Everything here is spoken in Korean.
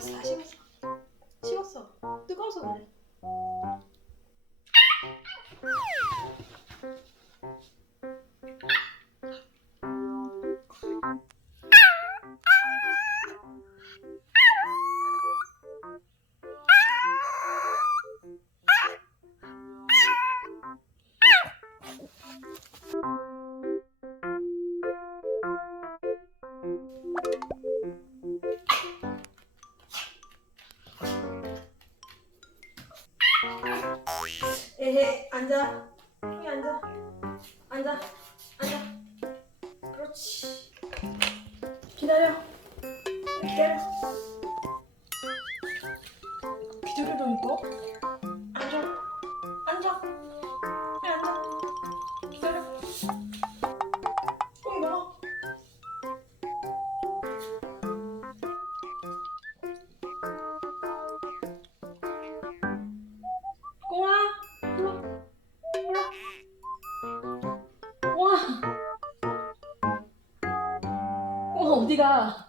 식었어, 다 식었어. 식었어. 뜨거워서 그래. 에헤, 앉아. 형이 앉아. 앉아. 앉아. 그렇지. 기다려. 기다려. 기다리라니까. 앉아. 앉아. 그래, 앉아. 기다려. 형이 먹어. 꽁아, 불러. 불러. 꽁아. 꽁아, 어디가?